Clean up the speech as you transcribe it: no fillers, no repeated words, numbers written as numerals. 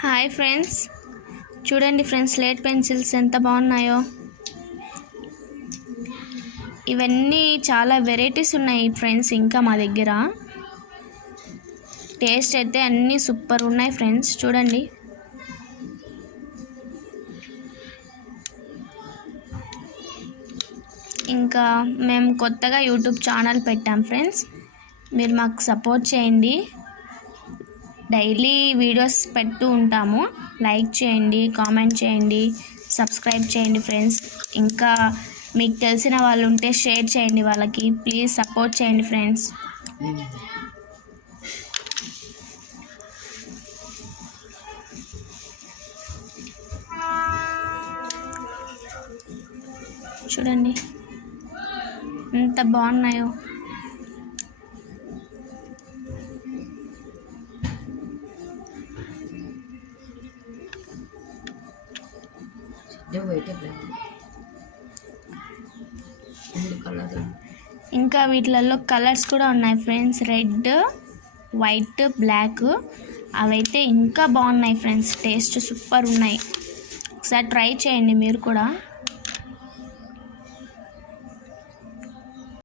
Hi friends, చూడండి friends, slate pencils ఎంత బాగున్నాయో. ఇవన్నీ చాలా వెరైటీస్ ఉన్నాయి ఫ్రెండ్స్. ఇంకా మా దగ్గర టేస్ట్ అయితే అన్నీ సూపర్ ఉన్నాయి ఫ్రెండ్స్. చూడండి, ఇంకా మేము కొత్తగా యూట్యూబ్ ఛానల్ పెట్టాం ఫ్రెండ్స్. మీరు మాకు సపోర్ట్ చేయండి. డైలీ వీడియోస్ పెడుతూ ఉంటాము. లైక్ చేయండి, కామెంట్ చేయండి, సబ్స్క్రైబ్ చేయండి ఫ్రెండ్స్. ఇంకా మీకు తెలిసిన వాళ్ళు ఉంటే షేర్ చేయండి వాళ్ళకి. ప్లీజ్ సపోర్ట్ చేయండి ఫ్రెండ్స్. చూడండి ఎంత బాగున్నాయో. ఇంకా వీటిలలో కలర్స్ కూడా ఉన్నాయి ఫ్రెండ్స్. Red, white, black. అవైతే ఇంకా బాగున్నాయి ఫ్రెండ్స్. టేస్ట్ సూపర్ ఉన్నాయి. ఒకసారి ట్రై చేయండి మీరు కూడా.